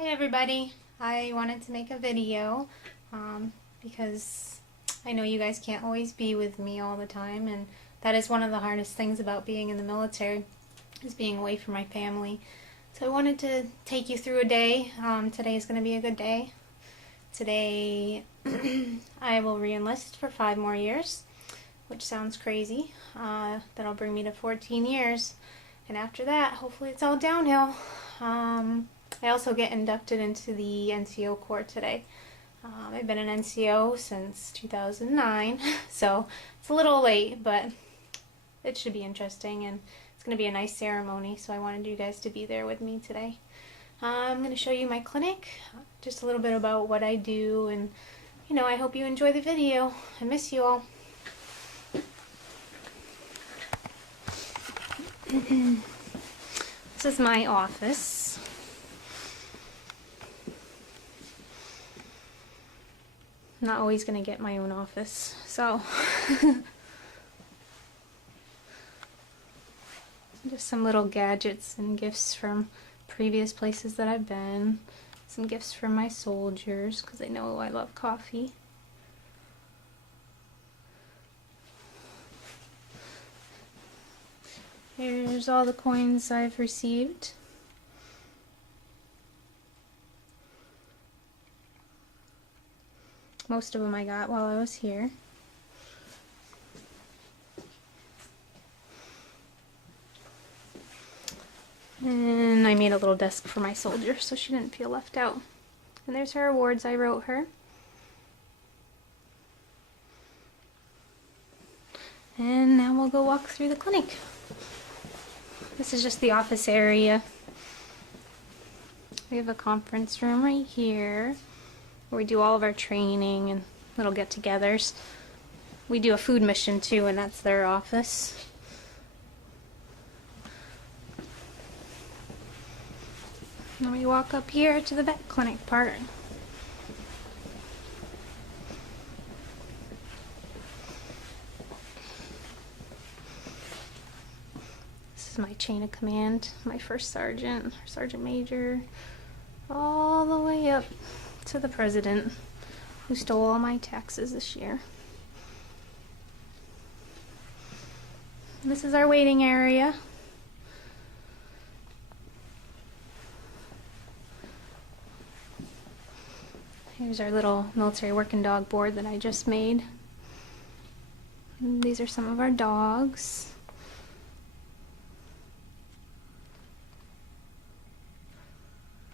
Hi everybody, I wanted to make a video because I know you guys can't always be with me all the time, and that is one of the hardest things about being in the military, is being away from my family. So I wanted to take you through a day. Today is going to be a good day. Today I will re-enlist for 5 more years, which sounds crazy. That'll bring me to 14 years, and after that hopefully it's all downhill. I also get inducted into the NCO Corps today. I've been an NCO since 2009, so it's a little late, but it should be interesting, and it's going to be a nice ceremony, so I wanted you guys to be there with me today. I'm going to show you my clinic, just a little bit about what I do, and I hope you enjoy the video. I miss you all. This is my office. I'm not always going to get my own office, so just some little gadgets and gifts from previous places that I've been. Some gifts from my soldiers, because they know I love coffee. Here's all the coins I've received. Most of them I got while I was here. And I made a little desk for my soldier so she didn't feel left out. And there's her awards I wrote her. And now we'll go walk through the clinic. This is just the office area. We have a conference room right here where we do all of our training and little get-togethers. We do a food mission too, and that's their office. And we walk up here to the vet clinic part. This is my chain of command, my first sergeant, sergeant major, all the way up to the president, who stole all my taxes this year. This is our waiting area. Here's our little military working dog board that I just made. And these are some of our dogs.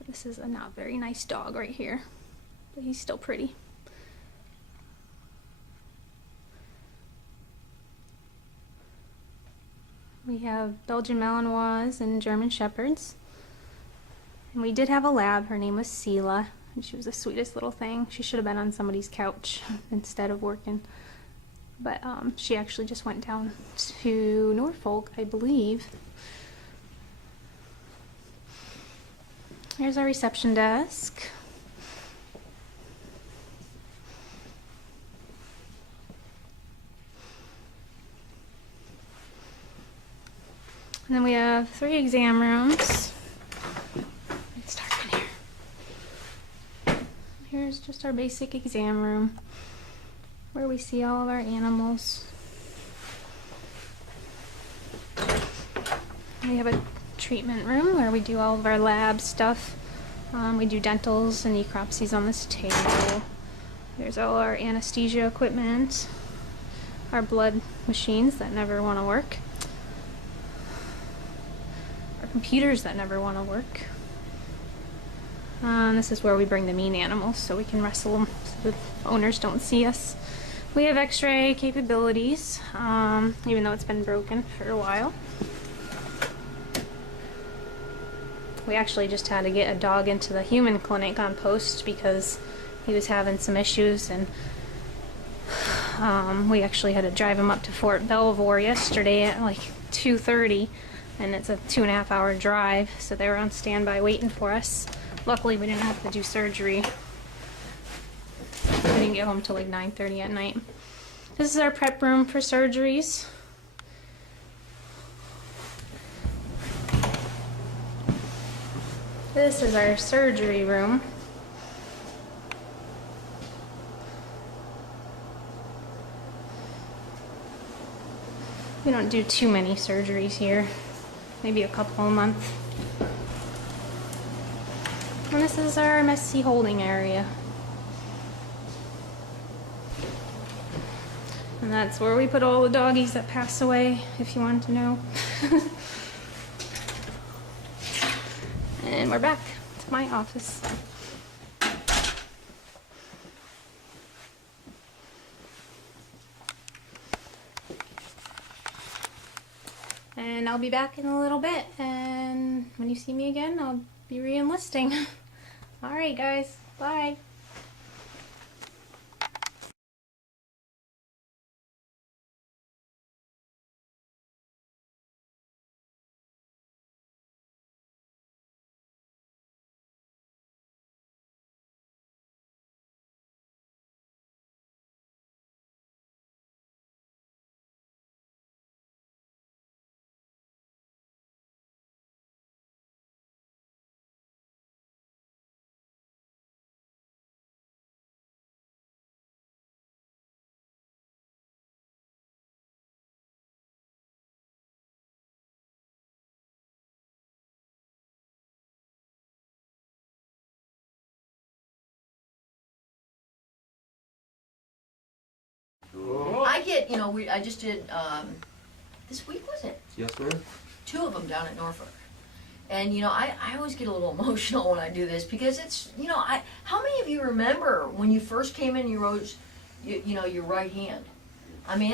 This is a not very nice dog right here, but he's still pretty. We have Belgian Malinois and German Shepherds. And we did have a lab. Her name was Sela, and she was the sweetest little thing. She should have been on somebody's couch instead of working. But she actually just went down to Norfolk, I believe. Here's our reception desk. And then we have 3 exam rooms. It's dark in here. Here's just our basic exam room where we see all of our animals. We have a treatment room where we do all of our lab stuff. We do dentals and necropsies on this table. There's all our anesthesia equipment, our blood machines that never want to work, our computers that never want to work. This is where we bring the mean animals so we can wrestle them so the owners don't see us. We have x-ray capabilities, even though it's been broken for a while. We actually just had to get a dog into the human clinic on post because he was having some issues, and we actually had to drive him up to Fort Belvoir yesterday at like 2:30, and it's a 2.5 hour drive, so they were on standby waiting for us. Luckily we didn't have to do surgery. We didn't get home till like 9:30 at night. This is our prep room for surgeries. This is our surgery room. We don't do too many surgeries here, maybe a couple a month. And this is our messy holding area. And that's where we put all the doggies that pass away, if you want to know. And we're back to my office. And I'll be back in a little bit, and when you see me again, I'll be re-enlisting. Alright guys, bye. I get, I just did, this week was it? Yes, ma'am. 2 of them down at Norfolk. And, I always get a little emotional when I do this because it's, how many of you remember when you first came in, you rose, your right hand? I mean,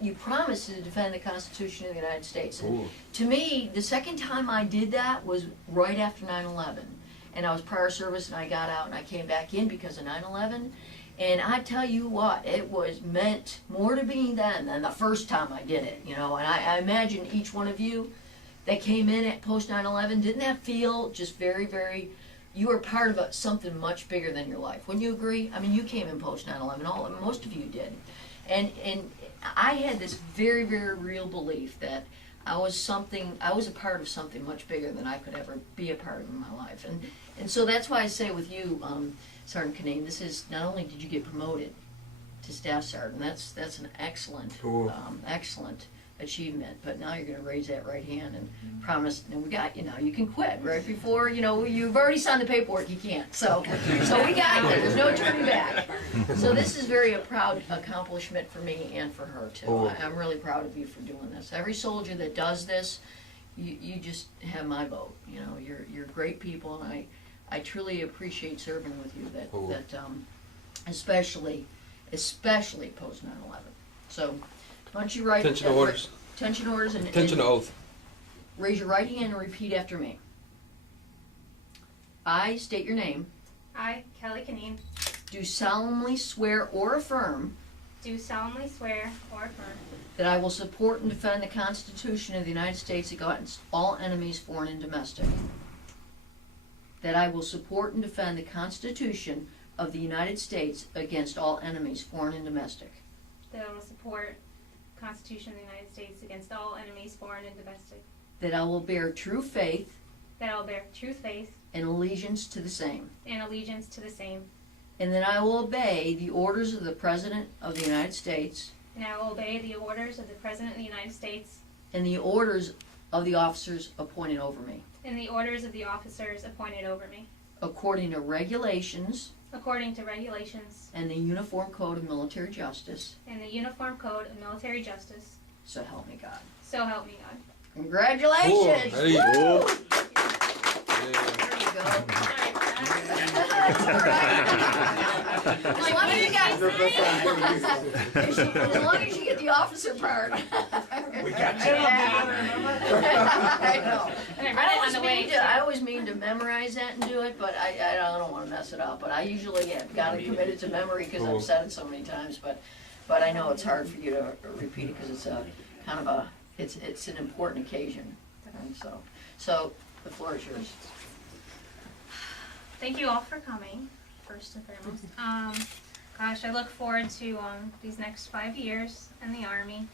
you promise to defend the Constitution of the United States. And to me, the second time I did that was right after 9/11. And I was prior service and I got out and I came back in because of 9/11. And I tell you what, it was meant more to me then than the first time I did it, And I imagine each one of you that came in at post 9/11, didn't that feel just very, very, you were part of something much bigger than your life? Wouldn't you agree? I mean, you came in post 9/11, most of you did. And I had this very, very real belief that I was a part of something much bigger than I could ever be a part of in my life. And so that's why I say with you, Sergeant Kinane, this is, not only did you get promoted to Staff Sergeant, that's an excellent, excellent achievement, but now you're gonna raise that right hand and promise, and we got you now, you can quit right before, you've already signed the paperwork, you can't, so we got you, there's no turning back. So this is very a proud accomplishment for me and for her too. I'm really proud of you for doing this. Every soldier that does this, you just have my vote, you're great people, and I truly appreciate serving with you, that especially post 9/11. So, why don't you write... Attention to orders. Attention orders and... Attention to oath. Raise your right hand and repeat after me. I state your name. I, Kelly Kinane, Do solemnly swear or affirm do solemnly swear or affirm that I will support and defend the Constitution of the United States against all enemies, foreign and domestic. That I will support and defend the Constitution of the United States against all enemies, foreign and domestic. that I will support the Constitution of the United States against all enemies, foreign and domestic. That I will bear true faith That I will bear true faith and allegiance to the same. and allegiance to the same. And that I will obey the orders of the President of the United States And I will obey the orders of the President of the United States and the orders of the officers appointed over me, and the orders of the officers appointed over me, according to regulations according to regulations and the Uniform Code of Military Justice. and the Uniform Code of Military Justice. So help me God. So help me God. Congratulations! There you Woo! go. There you go. As long as you get the officer part. We got you. I know. And I always mean to memorize that and do it, but I don't want to mess it up. But I usually have got it committed to memory because I've said it so many times. But I know it's hard for you to repeat it because it's a kind of a it's an important occasion. And so the floor is yours. Thank you all for coming, first and foremost. Gosh, I look forward to these next 5 years in the Army.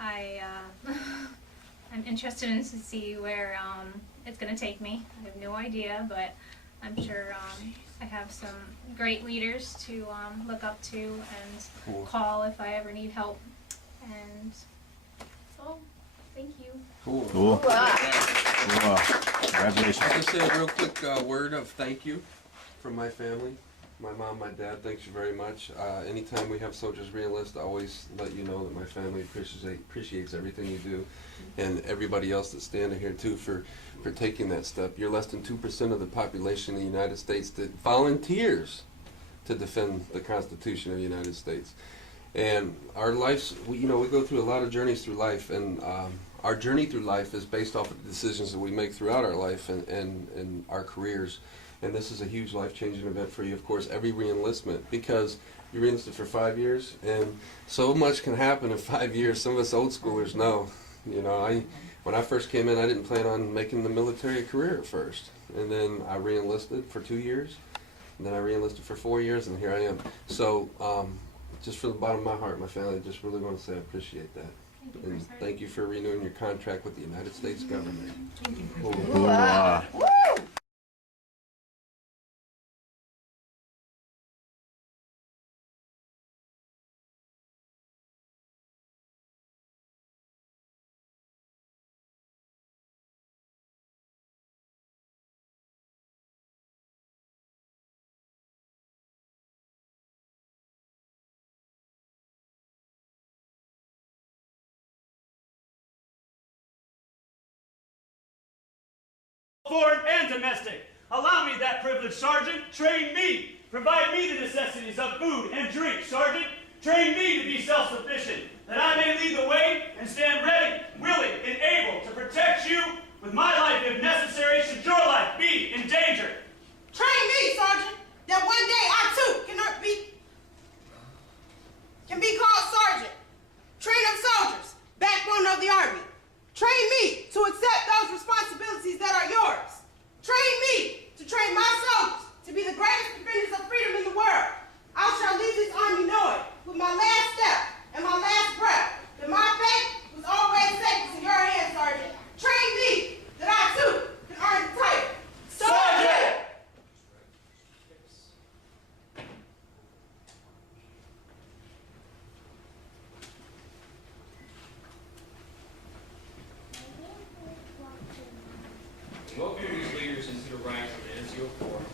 I'm interested in to see where it's going to take me. I have no idea, but I'm sure I have some great leaders to look up to and call if I ever need help. And so, thank you. Cool. Congratulations. I'll just say a real quick word of thank you from my family. My mom, my dad, thanks you very much. Anytime we have Soldiers Re-Enlist, I always let you know that my family appreciates everything you do, and everybody else that's standing here too for taking that step. You're less than 2% of the population of the United States that volunteers to defend the Constitution of the United States. And our lives, we go through a lot of journeys through life, and our journey through life is based off of the decisions that we make throughout our life and our careers. And this is a huge life-changing event for you, of course, every re-enlistment, because you re-enlisted for 5 years, and so much can happen in 5 years. Some of us old schoolers know. When I first came in, I didn't plan on making the military a career at first. And then I re-enlisted for 2 years, and then I re-enlisted for 4 years, and here I am. So just from the bottom of my heart, my family, I just really want to say I appreciate that. And thank you for renewing your contract with the United States government. Foreign and domestic. Allow me that privilege, Sergeant. Train me. Provide me the necessities of food and drink, Sergeant. Train me to be self-sufficient, that I may lead the way and stand ready, willing, and able to protect you with my life if necessary should your life be in danger. Train me, Sergeant, that one day I too can be called Sergeant. Train of soldiers, backbone of the Army. Train me to accept those responsibilities that are yours. Train me to train my soldiers to be the greatest defenders of freedom in the world. I shall leave this Army knowing, with my last step and my last breath, that my fate was always safe in your hands, Sergeant. Train me that I too can earn the title Sergeant! Welcome these leaders into the ranks of the NCO Corps.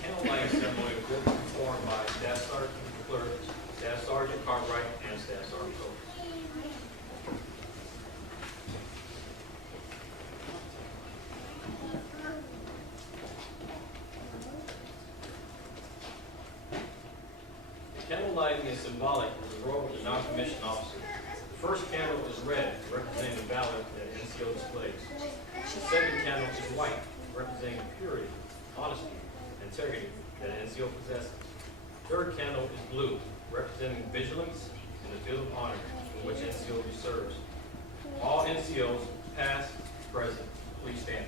Kennel Light Assembly will be performed by Staff Sergeant Clerk, Staff Sergeant Cartwright, and Staff Sergeant Coates. Candle lighting is symbolic of the role of the non-commissioned officer. The first candle is red, representing the valor that NCO displays. The second candle is white, representing the purity, honesty, and integrity that an NCO possesses. The third candle is blue, representing vigilance in the field of honor in which NCO serves. All NCOs, past, present, please stand.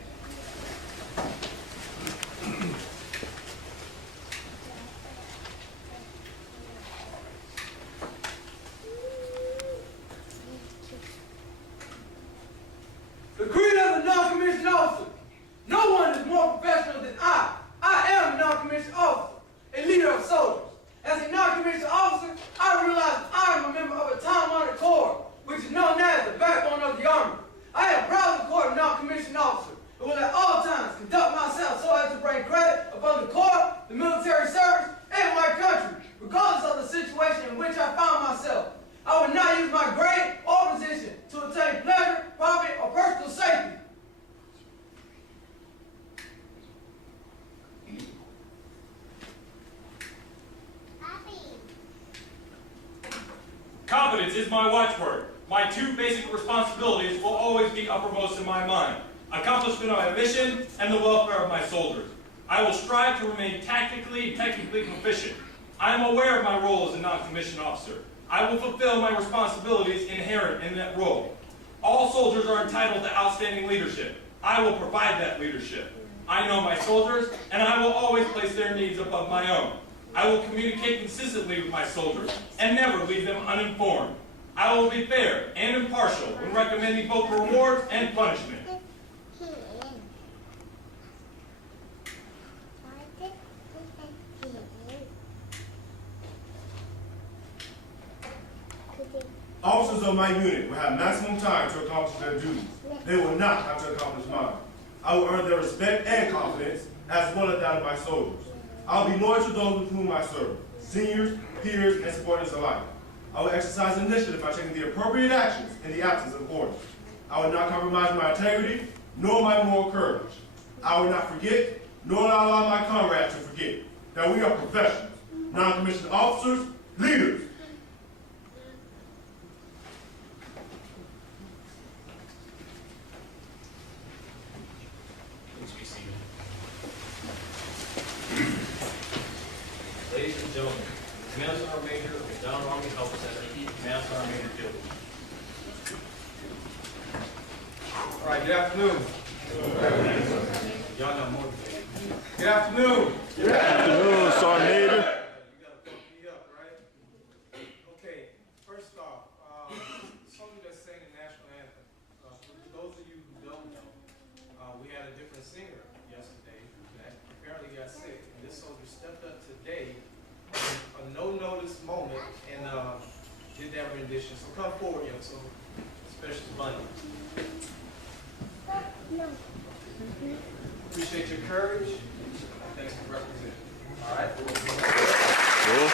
The creed of the non-commissioned officer. No one is more professional than I. I am a non-commissioned officer, a leader of soldiers. As a non-commissioned officer, I realize I am a member of a time-honored corps, which is known as the backbone of the Army. I am proud of the corps of non-commissioned officer, and will at all times conduct myself so as to bring credit upon the corps, the military service, and my country, regardless of the situation in which I found myself. I will not use my grade or position to attain pleasure, profit, or personal safety. Confidence is my watchword. My two basic responsibilities will always be uppermost in my mind: accomplishment of my mission and the welfare of my soldiers. I will strive to remain tactically and technically proficient. I am aware of my role as a non-commissioned officer. I will fulfill my responsibilities inherent in that role. All soldiers are entitled to outstanding leadership. I will provide that leadership. I know my soldiers, and I will always place their needs above my own. I will communicate consistently with my soldiers and never leave them uninformed. I will be fair and impartial when recommending both rewards and punishment. Officers of my unit will have maximum time to accomplish their duties. They will not have to accomplish mine. I will earn their respect and confidence, as well as that of my soldiers. I will be loyal to those with whom I serve, seniors, peers, and supporters alike. I will exercise initiative by taking the appropriate actions in the absence of orders. I will not compromise my integrity, nor my moral courage. I will not forget, nor allow my comrades to forget, that we are professionals, non-commissioned officers, leaders. Please be seated. Ladies and gentlemen, Command Sergeant Major of the Down Army Health Center, Command Sergeant Major Field. All right, good afternoon. Y'all got motivated. Good afternoon. Good afternoon, Sergeant Major. You gotta pump me up, right? Okay, first off, something that's saying the national anthem. For those of you who don't know, we had a different singer yesterday that apparently got sick. And this soldier stepped up today on a no-notice moment and did that rendition. So come forward, young soldier, especially Bunny. Appreciate your courage. Thanks for representing. All right. Cool.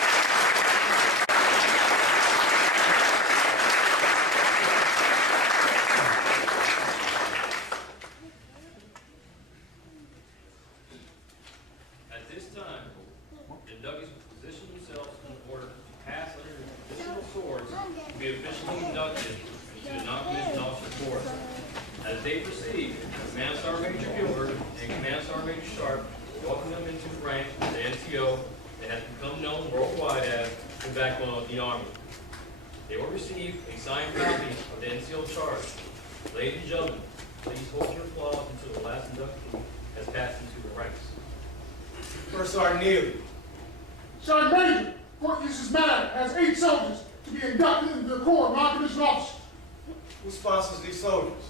At this time, the Inductees will position themselves in order to pass under the traditional swords to be officially inducted into the non-commissioned officer corps. As they proceed, Command Sergeant Major Gilbert and Command Sergeant Major Sharp welcome them into the rank of the NCO that has become known worldwide as the backbone of the Army. They will receive a signed copy of the NCO charge. Ladies and gentlemen, please hold your applause until the last inductee has passed into the ranks. First Sergeant Neely. Sergeant Major, Fort Ulysses Maddox has 8 soldiers to be inducted into the Corps of Non-Commissioned Officers. Who sponsors these soldiers?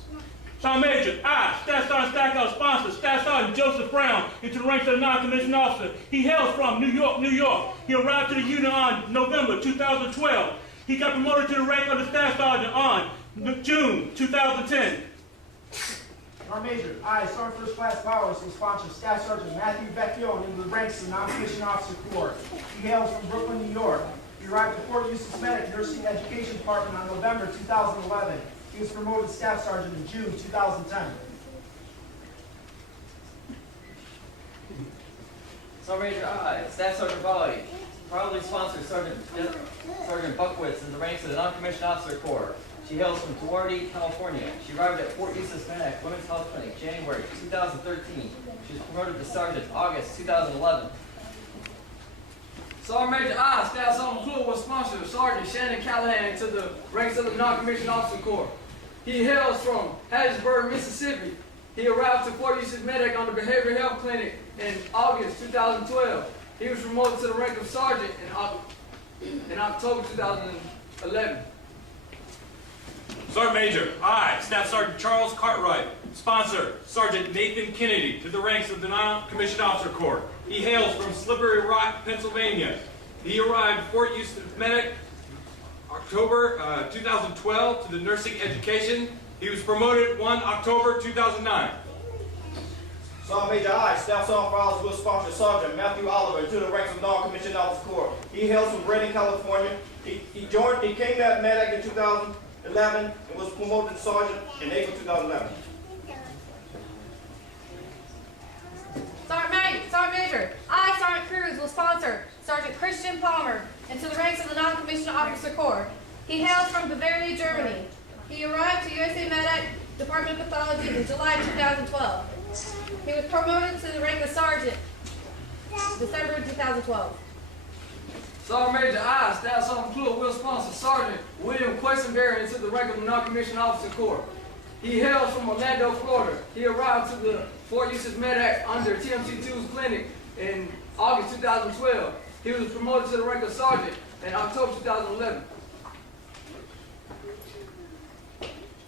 Sergeant Major, I, Staff Sergeant Stackhouse, sponsor Staff Sergeant Joseph Brown into the ranks of the non-commissioned officer. He hails from New York, New York. He arrived to the unit on November 2012. He got promoted to the rank of the Staff Sergeant on June 2010. Sergeant Major, I, Sergeant First Class Powers, will sponsor Staff Sergeant Matthew Vecchione into the ranks of the Non-Commissioned Officer Corps. He hails from Brooklyn, New York. He arrived at Fort Ulysses Medic Nursing Education Department on November 2011. He was promoted to Staff Sergeant in June 2010. Sergeant Major I, Staff Sergeant Bali, proudly sponsors Sergeant Buckwitz in the ranks of the Non-Commissioned Officer Corps. She hails from Duarte, California. She arrived at Fort Ulysses Medic Women's Health Clinic January 2013. She was promoted to Sergeant August 2011. Sergeant Major I, Staff Sergeant McClure, will sponsor Sergeant Shannon Callahan into the ranks of the Non-Commissioned Officer Corps. He hails from Hattiesburg, Mississippi. He arrived to Fort Ulysses Medic on the Behavioral Health Clinic in August 2012. He was promoted to the rank of Sergeant in October 2011. Sergeant Major, I, Staff Sergeant Charles Cartwright, sponsor Sergeant Nathan Kennedy to the ranks of the Non-Commissioned Officer Corps. He hails from Slippery Rock, Pennsylvania. He arrived at Fort Ulysses Medic October 2012 to the nursing education. He was promoted 1 October 2009. Sergeant Major I, Staff Sergeant Fowles, will sponsor Sergeant Matthew Oliver to the ranks of Non-Commissioned Officer Corps. He hails from Redding, California. He came to Medic in 2011 and was promoted to Sergeant in April 2011. Sergeant Major, I, Sergeant Cruz, will sponsor Sergeant Christian Palmer into the ranks of the Non-Commissioned Officer Corps. He hails from Bavaria, Germany. He arrived to USA Medic Department of Pathology in July 2012. He was promoted to the rank of Sergeant December 2012. Sergeant Major I, Staff Sergeant McClure, will sponsor Sergeant William Questenberry into the rank of the Non-Commissioned Officer Corps. He hails from Orlando, Florida. He arrived to the Fort Ulysses Medic under TMC2's clinic in August 2012. He was promoted to the rank of Sergeant in October 2011.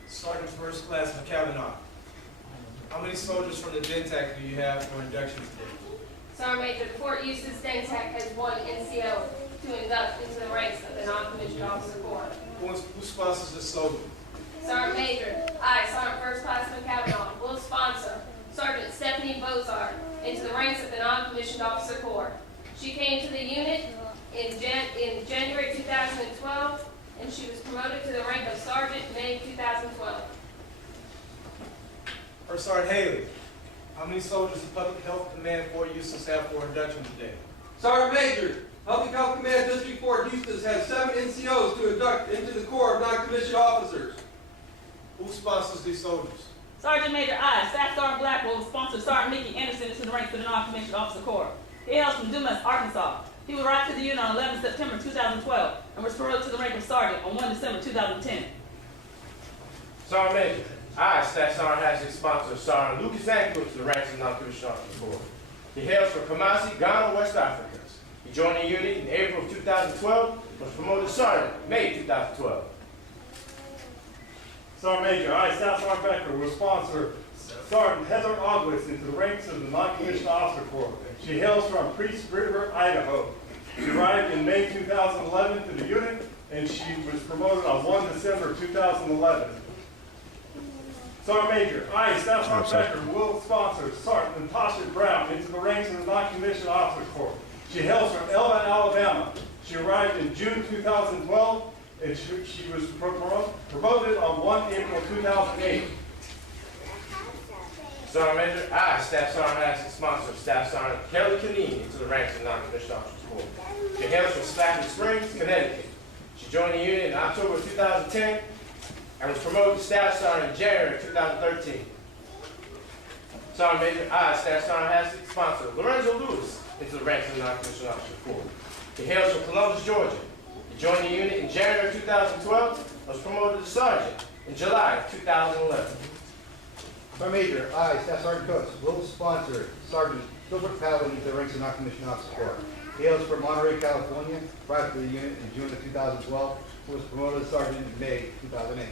Sergeant First Class McCavanaugh, how many soldiers from the DENTAC do you have for induction today? Sergeant Major, Fort Ulysses DENTAC has 1 NCO to induct into the ranks of the Non-Commissioned Officer Corps. Who sponsors this slogan? Sergeant Major, I, Sergeant First Classman Kavanaugh, will sponsor Sergeant Stephanie Bozard into the ranks of the Non-Commissioned Officer Corps. She came to the unit in January 2012, and she was promoted to the rank of Sergeant in May 2012. First Sergeant Haley, how many soldiers the Public Health Command Fort Eustis have for induction today? Sergeant Major, Public Health Command District 4 Eustis has 7 NCOs to induct into the Corps of Non-Commissioned Officers. Who sponsors these soldiers? Sergeant Major I, Staff Sergeant Blackwell, will sponsor Sergeant Mickey Anderson into the ranks of the Non-Commissioned Officer Corps. He hails from Dumas, Arkansas. He was arrived to the unit on 11 September 2012 and was promoted to the rank of Sergeant on 1 December 2010. Sergeant Major, I, Staff Sergeant Hatchet, sponsor Sergeant Lucas Anker to the ranks of Non-Commissioned Officer Corps. He hails from Kumasi, Ghana, West Africa. He joined the unit in April of 2012, was promoted to Sergeant May 2012. Sergeant Major, I, Staff Sergeant Becker, will sponsor Sergeant Heather Ogwitz into the ranks of the Non-Commissioned Officer Corps. She hails from Priest River, Idaho. She arrived in May 2011 to the unit, and she was promoted on 1 December 2011. Sergeant Major, I, Staff Sergeant Becker, will sponsor Sergeant Natasha Brown into the ranks of the Non-Commissioned Officer Corps. She hails from Elva, Alabama. She arrived in June 2012, and she was promoted on 1 April 2008. Sergeant Major, I, Staff Sergeant Hatchet, sponsor Staff Sergeant Kelly Canini into the ranks of the Non-Commissioned Officers Corps. She hails from Stafford Springs, Connecticut. She joined the unit in October 2010 and was promoted to Staff Sergeant in January 2013. Sergeant Major, I, Staff Sergeant Hatchet, sponsor Lorenzo Lewis into the ranks of the Non-Commissioned Officer Corps. He hails from Columbus, Georgia. He joined the unit in January 2012 and was promoted to Sergeant in July 2011. Sergeant Major, I, Staff Sergeant Coates, will sponsor Sergeant Gilbert Paladin into the ranks of Non-Commissioned Officer Corps. He hails from Monterey, California, arrived to the unit in June of 2012, was promoted to Sergeant in May 2008.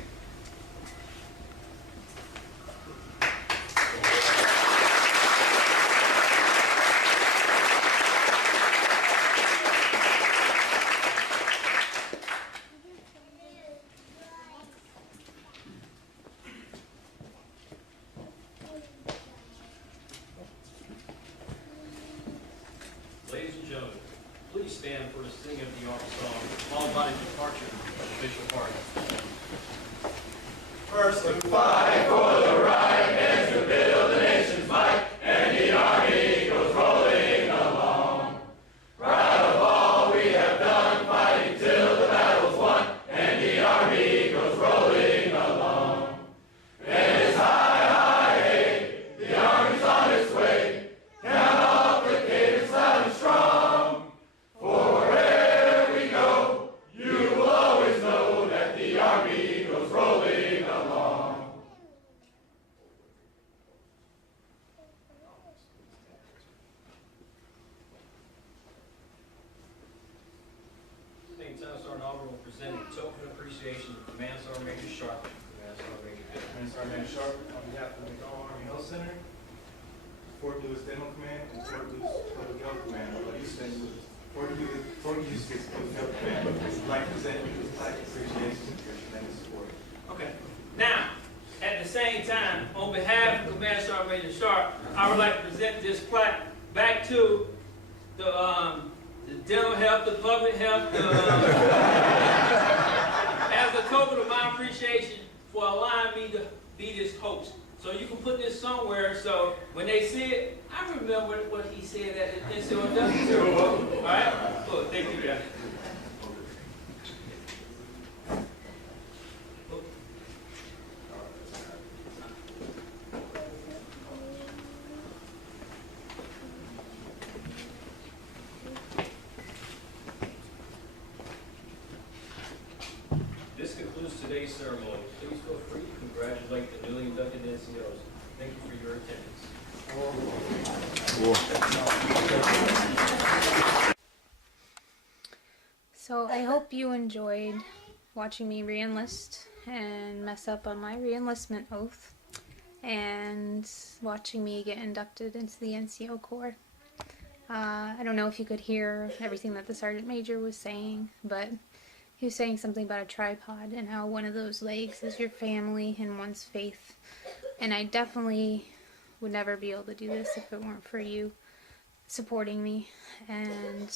Ladies and gentlemen, please stand for the singing of the office song, followed by the departure of the official party. First, to fight for the right and to build the nation's might, and the army goes rolling along. Proud of all we have done, fighting till the battle's won, and the army goes rolling along. And it's high, high, hey, the army's on its way. Count off the cadence loud and strong. For wherever we go, you will always know that the army goes rolling along. St. Thomas Sergeant Auburn will present a token of appreciation to Command Sergeant Major Sharp. Command Sergeant Major Pitt. Command Sergeant Major Sharp, on behalf of the McDonnell Army Health Center, Fort Lewis Dental Command, and Fort Lewis Public Health Command, Fort Lewis Public Health Command, would like to present this plaque of appreciation for your tremendous support. Okay. Now, at the same time, on behalf of Command Sergeant Major Sharp, I would like to present this plaque back to the dental health, the public health, as a token of my appreciation for allowing me to be this host. So you can put this somewhere, so when they see it, I remember what he said at the NCOW. All right? Cool. Thank you, guys. This concludes today's ceremony. Please feel free to congratulate the newly inducted NCOs. Thank you for your attendance. So I hope you enjoyed watching me re-enlist and mess up on my re-enlistment oath, and watching me get inducted into the NCO Corps. I don't know if you could hear everything that the Sergeant Major was saying, but he was saying something about a tripod and how one of those legs is your family and one's faith. And I definitely would never be able to do this if it weren't for you supporting me. And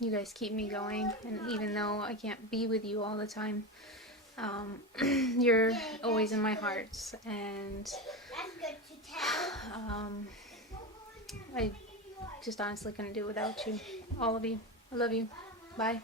you guys keep me going. And even though I can't be with you all the time, you're always in my hearts. And I just honestly couldn't do it without you. All of you. I love you. Bye.